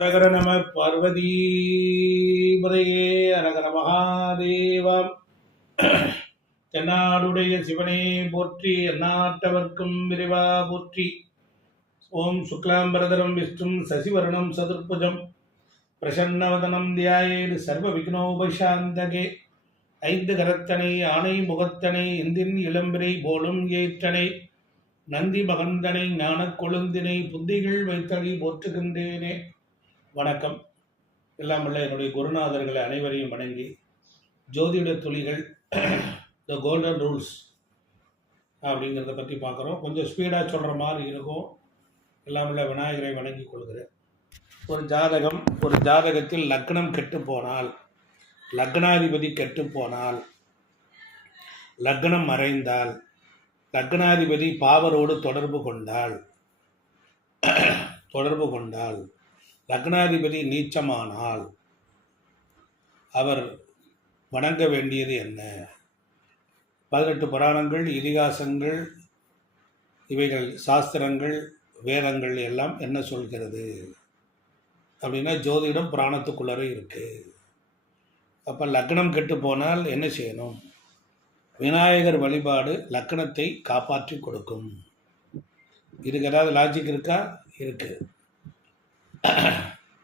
அரகர நம பார்வதீபதையே அரகர மகாதேவம். தென்னாடுடைய சிவனே போற்றி, எந்நாட்டவர்க்கும் விரிவா போற்றி. ஓம் சுக்லாம்பரதரம் விஷ்ணும் சசிவர்ணம் சதுர்புஜம் பிரசன்னவதனம் தியாயேது சர்வ விக்னோபசாந்தகே. ஐந்து கரத்தனை ஆணை முகத்தனை இந்தின் இளம்பிரை போலும் ஏற்றனை நந்தி மகந்தனை ஞானக் கொழுந்தினை புத்திகள் வைத்தனை போற்றுகின்றேனே. வணக்கம். எல்லாம் உள்ள என்னுடைய குருநாதர்களை அனைவரையும் வணங்கி ஜோதிட துளிகள் த கோல்டன் ரூல்ஸ் அப்படிங்கிறத பற்றி பார்க்குறோம். கொஞ்சம் ஸ்பீடாக சொல்கிற மாதிரி இருக்கும். எல்லாம் உள்ள விநாயகரை வணங்கி கொள்கிறேன். ஒரு ஜாதகத்தில் லக்னம் கெட்டு போனால், லக்னாதிபதி கெட்டு போனால், லக்னம் மறைந்தால், லக்னாதிபதி பாவரோடு தொடர்பு கொண்டால் லக்னாதிபதி நீச்சமானால் அவர் வணங்க வேண்டியது என்ன? 18 புராணங்கள், இதிகாசங்கள், இவைகள் சாஸ்திரங்கள், வேதங்கள் எல்லாம் என்ன சொல்கிறது அப்படின்னா ஜோதிடம் புராணத்துக்குள்ளே இருக்குது. அப்போ லக்னம் கெட்டு போனால் என்ன செய்யணும்? விநாயகர் வழிபாடு லக்னத்தை காப்பாற்றி கொடுக்கும். இதுக்கு ஏதாவது லாஜிக் இருக்கா? இருக்குது.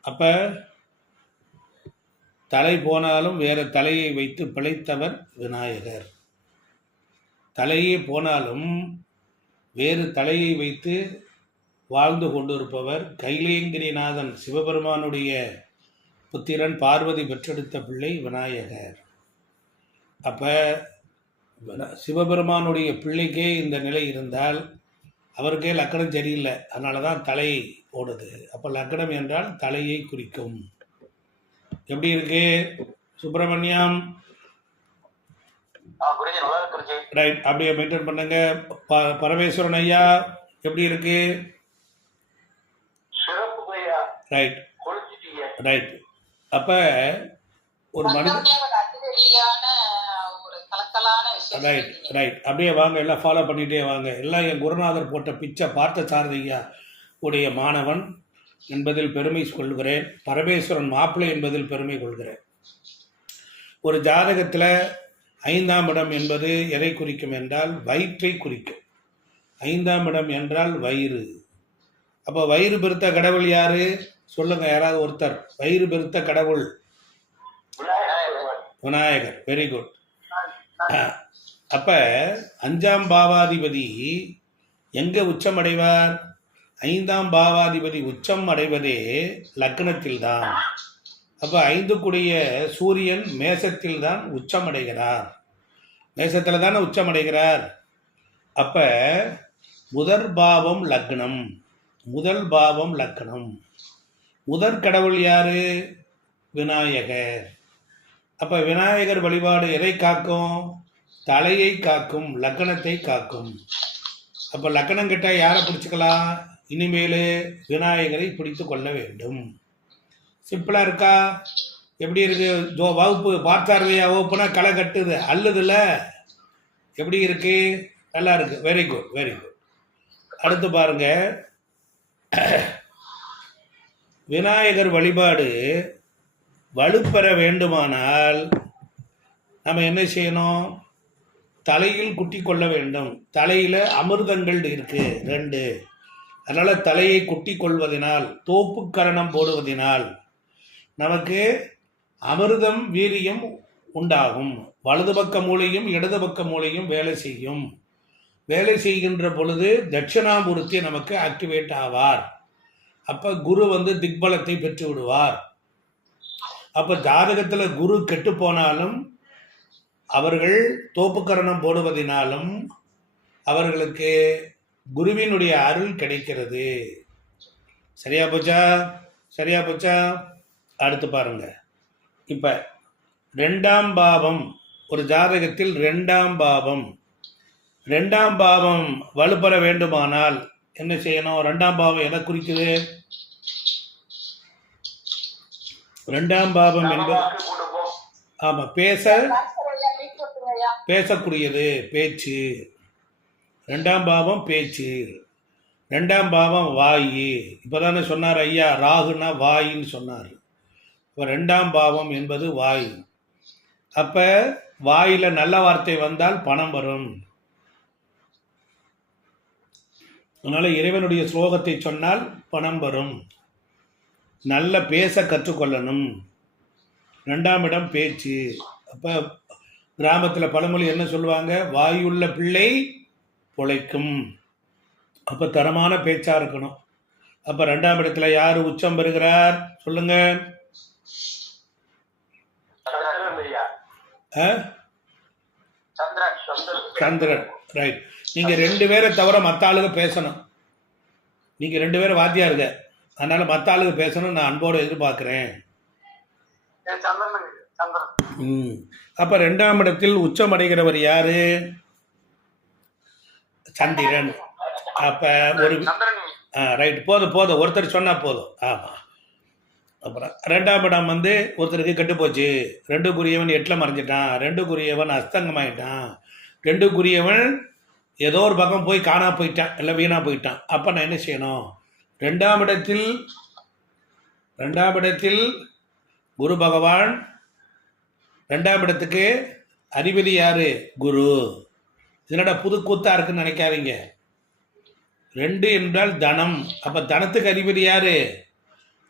அப்போ தலை போனாலும் வேறு தலையை வைத்து பிழைத்தவர் விநாயகர். தலையே போனாலும் வேறு தலையை வைத்து வாழ்ந்து கொண்டிருப்பவர் கைலேங்கிரிநாதன், சிவபெருமானுடைய புத்திரன், பார்வதி பெற்றெடுத்த பிள்ளை விநாயகர். அப்போ சிவபெருமானுடைய பிள்ளைக்கே இந்த நிலை இருந்தால் அவருக்கே லக்கணம் சரியில்லை, அதனால தான் தலை போடுது. அப்போ லக்னம் என்றால் தலையை குறிக்கும். எப்படி இருக்கு சுப்பிரமணியம்? ரைட், அப்படியே மெயின்டைன் பண்ணுங்க. பரமேஸ்வரன் ஐயா எப்படி இருக்கு? Right right. அப்ப ஒரு மனிதன் ரைட் ரைட். அப்படியே வாங்க, எல்லாம் ஃபாலோ பண்ணிகிட்டே வாங்க. எல்லாம் என் குருநாதர் போட்ட பிச்சை பார்த்த சாரதியா உடைய மாணவன் என்பதில் பெருமை கொள்கிறேன். பரமேஸ்வரன் மாப்பிள்ளை என்பதில் பெருமை கொள்கிறேன். ஒரு ஜாதகத்தில் 5ஆம் இடம் என்பது எதை குறிக்கும் என்றால் வயிற்றை குறிக்கும். 5ஆம் இடம் என்றால் வயிறு. அப்போ வயிறு பெருத்த கடவுள் யாரு சொல்லுங்க, யாராவது ஒருத்தர். வயிறு பெருத்த கடவுள் விநாயகர். Very good. அப்ப 5ஆம் பாவாதிபதி எங்க உச்சம் அடைவார்? 5ஆம் பாவாதிபதி உச்சம் அடைவதே லக்னத்தில் தான். அப்ப 5 சூரியன் மேசத்தில் தான் உச்சம் அடைகிறார். மேசத்துல தானே உச்சம் அடைகிறார். அப்ப முதல் பாவம் லக்னம். முதற் கடவுள் யாரு? விநாயகர். அப்ப விநாயகர் வழிபாடு எதை காக்கும்? தலையை காக்கும், லக்னத்தை காக்கும். அப்போ லக்னம் கிட்ட யாரை பிடிச்சிக்கலாம்? இனிமேல் விநாயகரை பிடித்து கொள்ள வேண்டும். சிம்பிளாக இருக்கா? எப்படி இருக்கு வகுப்பு? பார்த்தார்வையா வகுப்புனா களை கட்டுது, அல்லுதுல. எப்படி இருக்கு? நல்லா இருக்கு. Very good, very good. அடுத்து பாருங்க, விநாயகர் வழிபாடு வலுப்பெற வேண்டுமானால் நம்ம என்ன செய்யணும்? தலையில் குட்டி கொள்ள வேண்டும். தலையில் அமிர்தங்கள் இருக்கு 2. அதனால் தலையை குட்டி கொள்வதனால், தோப்பு கரணம் போடுவதனால் நமக்கு அமிர்தம், வீரியம் உண்டாகும். வலது பக்க மூளையும் இடது பக்க மூளையும் வேலை செய்யும். வேலை செய்கின்ற பொழுது தட்சிணாமூர்த்தி நமக்கு ஆக்டிவேட் ஆவார். அப்போ குரு திக்பலத்தை பெற்று விடுவார். அப்போ ஜாதகத்தில் குரு கெட்டு போனாலும் அவர்கள் தோப்புக்கரணம் போடுவதினாலும் அவர்களுக்கு குருவினுடைய அருள் கிடைக்கிறது. சரியா போச்சா? அடுத்து பாருங்க. இப்ப 2ஆம் பாவம், ஒரு ஜாதகத்தில் 2ஆம் பாவம் வலுப்பெற வேண்டுமானால் என்ன செய்யணும்? 2ஆம் பாவம் எதை குறிக்குது? 2ஆம் பாவம் என்பது ஆமா, பேசக்கூடியது, பேச்சு. 2ஆம் பாவம் பேச்சு. ரெண்டாம் பாவம் வாயு. இப்போதானே சொன்னார் ஐயா, ராகுனா வாயின்னு சொன்னார். இப்போ ரெண்டாம் பாவம் என்பது வாயு. அப்போ வாயில நல்ல வார்த்தை வந்தால் பணம் வரும். அதனால இறைவனுடைய ஸ்லோகத்தை சொன்னால் பணம் வரும். நல்ல பேச கற்றுக்கொள்ளணும். ரெண்டாம் இடம் பேச்சு. அப்போ கிராமத்தில் பழமொழி என்ன சொல்லுவாங்க, வாயுள்ள பிள்ளை பொழைக்கும். அப்போ தரமான பேச்சாக இருக்கணும். அப்போ ரெண்டாம் இடத்துல யார் உச்சம் பெறுகிறார் சொல்லுங்க? சந்திரன். ரைட். நீங்கள் 2 பேரை தவிர மற்ற ஆளுங்க பேசணும். நீங்கள் 2 பேரும் வாத்தியாருங்க, அதனால் மற்ற ஆளுங்க பேசணும், நான் அன்போடு எதிர்பார்க்குறேன். அப்போ ரெண்டாம் இடத்தில் உச்சம் அடைகிறவர் யாரு? சந்திரன். அப்போ ஒரு ரைட், போதும் போதும், ஒருத்தர் சொன்னால் போதும். ஆமாம். அப்புறம் ரெண்டாம் இடம் வந்து ஒருத்தருக்கு கெட்டு போச்சு. 2க்குரியவன் 8ல் மறைஞ்சிட்டான், 2க்குரியவன் அஸ்தங்கமாயிட்டான், 2க்குரியவன் ஏதோ ஒரு பக்கம் போய் காணா போயிட்டான், இல்லை வீணாக போயிட்டான். அப்போ நான் என்ன செய்யணும்? ரெண்டாம் இடத்தில் குரு பகவான். ரெண்டாம் இடத்துக்கு அதிபதி யாரு? குரு. இதனோட புது கூத்தா இருக்குன்னு நினைக்காதீங்க. 2 என்றால் தனம். அப்போ தனத்துக்கு அதிபதி யாரு?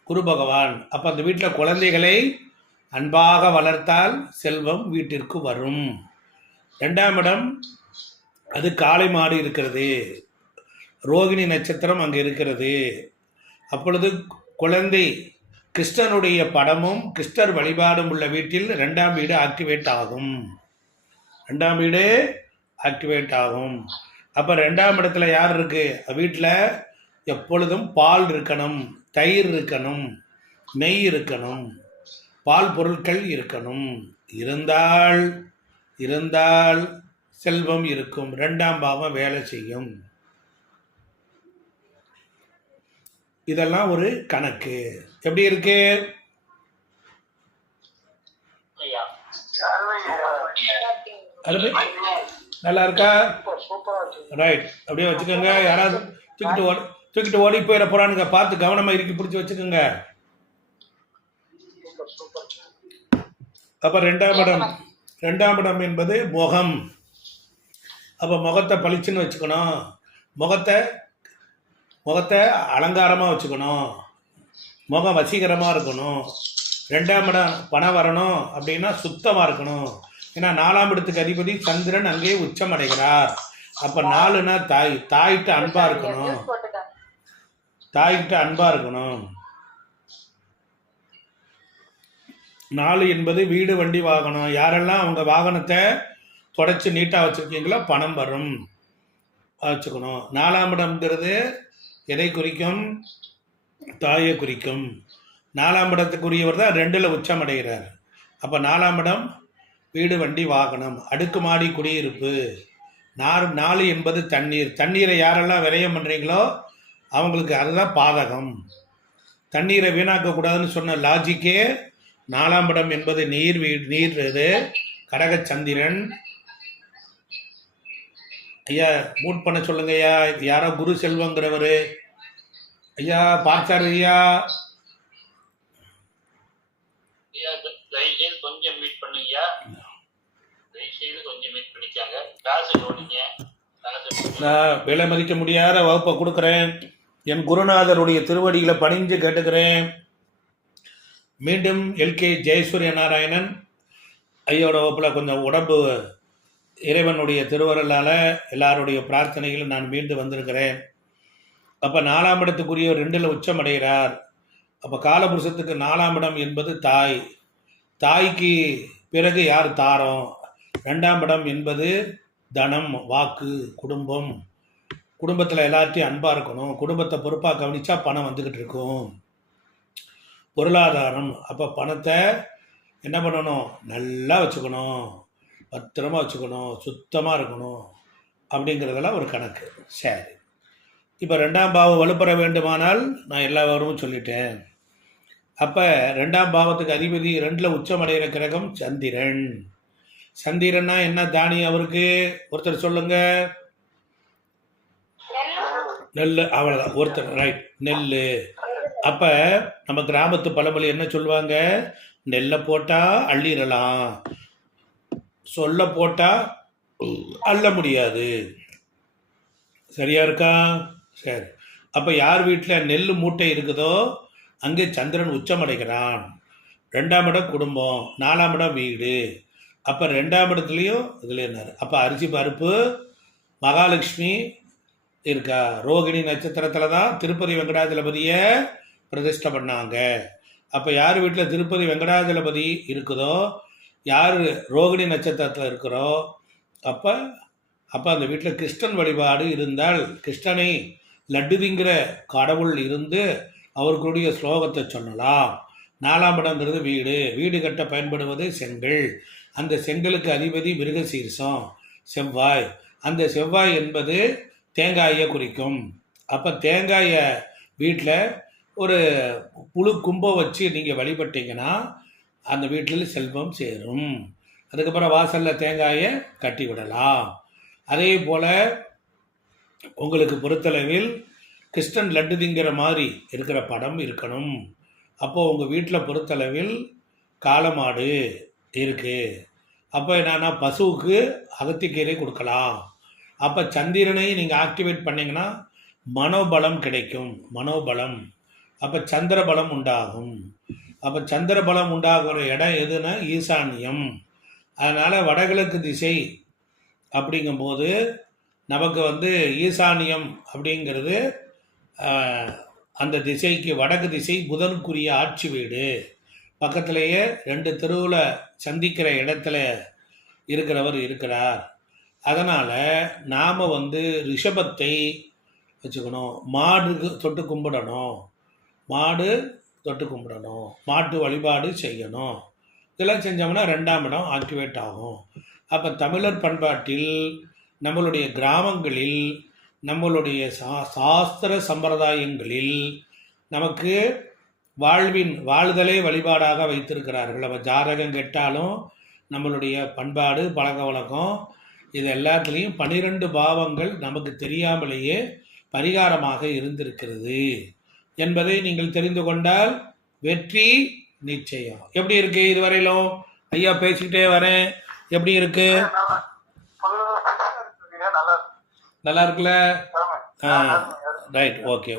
குரு பகவான். அப்போ அந்த வீட்டில் குழந்தைகளை அன்பாக வளர்த்தால் செல்வம் வீட்டிற்கு வரும். ரெண்டாம் இடம் அது காளை மாடு இருக்கிறது, ரோகிணி நட்சத்திரம் அங்கே இருக்கிறது. அப்பொழுது குழந்தை கிருஷ்ணனுடைய படமும் கிருஷ்ணர் வழிபாடும் உள்ள வீட்டில் ரெண்டாம் வீடு ஆக்டிவேட் ஆகும். ரெண்டாம் வீடு ஆக்டிவேட் ஆகும். அப்போ ரெண்டாம் இடத்துல யார் இருக்கு? வீட்டில் எப்பொழுதும் பால் இருக்கணும், தயிர் இருக்கணும், நெய் இருக்கணும், பால் பொருட்கள் இருக்கணும். இருந்தால் செல்வம் இருக்கும். ரெண்டாம் பாவம் வேலை செய்யும். இதெல்லாம் ஒரு கணக்கு. எப்படி இருக்கு? நல்லா இருக்கா? ரைட். அப்படியே வச்சுக்கோங்க. யாராவது தூக்கிட்டு ஓடி போயிட போறானுங்க, பார்த்து கவனமா இறுக்கி பிடிச்சி வச்சுக்கோங்க. அப்ப ரெண்டாம் இடம் என்பது முகம். அப்ப முகத்தை பளிச்சுன்னு வச்சுக்கணும், முகத்தை அலங்காரமா வச்சுக்கணும், முகம் வசீகரமா இருக்கணும். ரெண்டாம் இடம் பணம் வரணும் அப்படின்னா சுத்தமா இருக்கணும். ஏன்னா 4ஆம் இடத்துக்கு அதிபதி சந்திரன் அங்கே உச்சம் அடைகிறார். அப்ப 4னா தாய்கிட்ட அன்பா இருக்கணும், தாய்கிட்ட அன்பா இருக்கணும். 4 என்பது வீடு வண்டி வாகனம். யாரெல்லாம் அவங்க வாகனத்தை தொடச்சி நீட்டாக வச்சுருக்கீங்களோ பணம் வரும், வச்சுக்கணும். 4ஆம் இடம்ங்கிறது எதை குறிக்கும்? தாயை குறிக்கும். 4ஆம் இடத்துக்குரியவர் தான் 2ல் உச்சம் அடைகிறார். அப்போ 4ஆம் இடம் வீடு வண்டி வாகனம், அடுக்குமாடி குடியிருப்பு. 4 என்பது தண்ணீரை யாரெல்லாம் விரயம் பண்ணுறீங்களோ அவங்களுக்கு அதுதான் பாதகம். தண்ணீரை வீணாக்கக்கூடாதுன்னு சொன்ன லாஜிக்கே 4ஆம் இடம் என்பது நீர் இது கடகச்சந்திரன். ஐயா மூட் பண்ண சொல்லுங்க ஐயா. இது யாரோ குரு செல்வங்கிறவர் ஐயா பார்த்தாரு ஐயா. கொஞ்சம் மீட் பண்ணுங்க, கொஞ்சம் மீட் பண்ணிக்காங்க. நான் விலை மதிக்க முடியாத வகுப்பை கொடுக்குறேன். என் குருநாதருடைய திருவடிகளை பணிஞ்சு கேட்டுக்கிறேன். மீண்டும் எல்கே ஜெயசூரிய நாராயணன் ஐயோட வகுப்பில் கொஞ்சம் உடம்பு இறைவனுடைய திருவருளால் எல்லாருடைய பிரார்த்தனைகளும் நான் மீண்டும் வந்திருக்கிறேன். அப்போ 4ஆம் இடத்துக்குரிய 2ல் உச்சம் அடைகிறார். அப்போ காலபுருஷத்துக்கு 4ஆம் இடம் என்பது தாய். தாய்க்கு பிறகு யார்? தாரம். 2ஆம் இடம் என்பது தனம், வாக்கு, குடும்பம். குடும்பத்தில் எல்லார்ட்டையும் அன்பாக இருக்கணும், குடும்பத்தை பொறுப்பாக கவனிச்சா பணம் வந்துக்கிட்டு இருக்கும். பொருளாதாரம். அப்போ பணத்தை என்ன பண்ணணும்? நல்லா வச்சுக்கணும், பத்திரமா வச்சுக்கணும், சுத்தமாக இருக்கணும் அப்படிங்கிறதெல்லாம் ஒரு கணக்கு. சரி, இப்போ 2ஆம் பாவம் வலுப்பெற வேண்டுமானால் நான் எல்லா விவரமும் சொல்லிட்டேன். அப்போ 2ஆம் பாவத்துக்கு அதிபதி 2ல் உச்சம் அடைகிற கிரகம் சந்திரன். சந்திரன்னா என்ன தானி அவருக்கு? ஒருத்தர் சொல்லுங்க. நெல் அவ்வளோதான் ஒருத்தர் ரைட் நெல். அப்போ நம்ம கிராமத்து பழமொழி என்ன சொல்லுவாங்க? நெல்லை போட்டால் அள்ளிடலாம், சொல்ல போட்டால் அள்ள முடியாது. சரியா இருக்கா? சரி. அப்போ யார் வீட்டில் நெல் மூட்டை இருக்குதோ அங்கே சந்திரன் உச்சமடைகிறான். 2ஆம் இடம் குடும்பம், 4ஆம் இடம் வீடு. அப்போ 2ஆம் இடத்துலையும் இதில் என்ன? அப்போ அரிசி பருப்பு மகாலட்சுமி இருக்கா? ரோகிணி நட்சத்திரத்தில் தான் திருப்பதி வெங்கடாஜலபதியை பிரதிஷ்டை பண்ணாங்க. அப்போ யார் வீட்டில் திருப்பதி வெங்கடாஜலபதி இருக்குதோ, யார் ரோகிணி நட்சத்திரத்தில் இருக்கிறோ, அப்போ அப்போ அந்த வீட்டில் கிருஷ்ணன் வழிபாடு இருந்தால், கிருஷ்ணனை லட்டு திங்கிற கடவுள் இருந்து அவர்களுடைய ஸ்லோகத்தை சொல்லலாம். 4ஆம் இடங்கிறது வீடு. வீடு கட்ட பயன்படுவது செங்கல். அந்த செங்கலுக்கு அதிபதி மிருகசீர்ஷம் செவ்வாய். அந்த செவ்வாய் என்பது தேங்காயை குறிக்கும். அப்போ தேங்காயை வீட்டில் ஒரு புழு கும்பம் வச்சு நீங்கள் வழிபட்டீங்கன்னா அந்த வீட்டில் செல்வம் சேரும். அதுக்கப்புறம் வாசலில் தேங்காயை கட்டி விடலாம். அதே போல் உங்களுக்கு பொறுத்தளவில் கிருஷ்ணன் லட்டு திங்கிற மாதிரி இருக்கிற படம் இருக்கணும். அப்போது உங்கள் வீட்டில் பொறுத்தளவில் காளமாடு இருக்குது. அப்போ என்னன்னா பசுவுக்கு அகத்திக்கீரை கொடுக்கலாம். அப்போ சந்திரனை நீங்கள் ஆக்டிவேட் பண்ணிங்கன்னா மனோபலம் கிடைக்கும். மனோபலம். அப்போ சந்திர பலம் உண்டாகும். அப்போ சந்திர பலம் உண்டாகிற இடம் எதுன்னா ஈசான்யம். அதனால் வடகிழக்கு திசை அப்படிங்கும்போது நமக்கு ஈசானியம் அப்படிங்கிறது அந்த திசைக்கு வடக்கு திசை புதனுக்குரிய ஆட்சி வீடு. பக்கத்திலேயே 2 தெருவில் சந்திக்கிற இடத்துல இருக்கிறவர் இருக்கிறார். அதனால் நாம் ரிஷபத்தை வச்சுக்கணும். மாடுக்கு தொட்டு கும்பிடணும். மாடு தொட்டு கும்பிடணும். மாட்டு வழிபாடு செய்யணும். இதெல்லாம் செஞ்சோம்னா 2ஆம் இடம் ஆக்டிவேட் ஆகும். அப்போ தமிழர் பண்பாட்டில் நம்மளுடைய கிராமங்களில் நம்மளுடைய சாஸ்திர சம்பிரதாயங்களில் நமக்கு வாழ்தலே வழிபாடாக வைத்திருக்கிறார்கள். நம்ம ஜாதகம் கெட்டாலும் நம்மளுடைய பண்பாடு பழக்க வழக்கம் இது எல்லாத்துலேயும் 12 பாவங்கள் நமக்கு தெரியாமலேயே பரிகாரமாக இருந்திருக்கிறது என்பதை நீங்கள் தெரிந்து கொண்டால் வெற்றி நிச்சயம். எப்படி இருக்கு இதுவரையிலும்? ஐயா பேசிக்கிட்டே வரேன். எப்படி இருக்கு? நல்லா இருக்குல்ல? ரைட். ஓகே.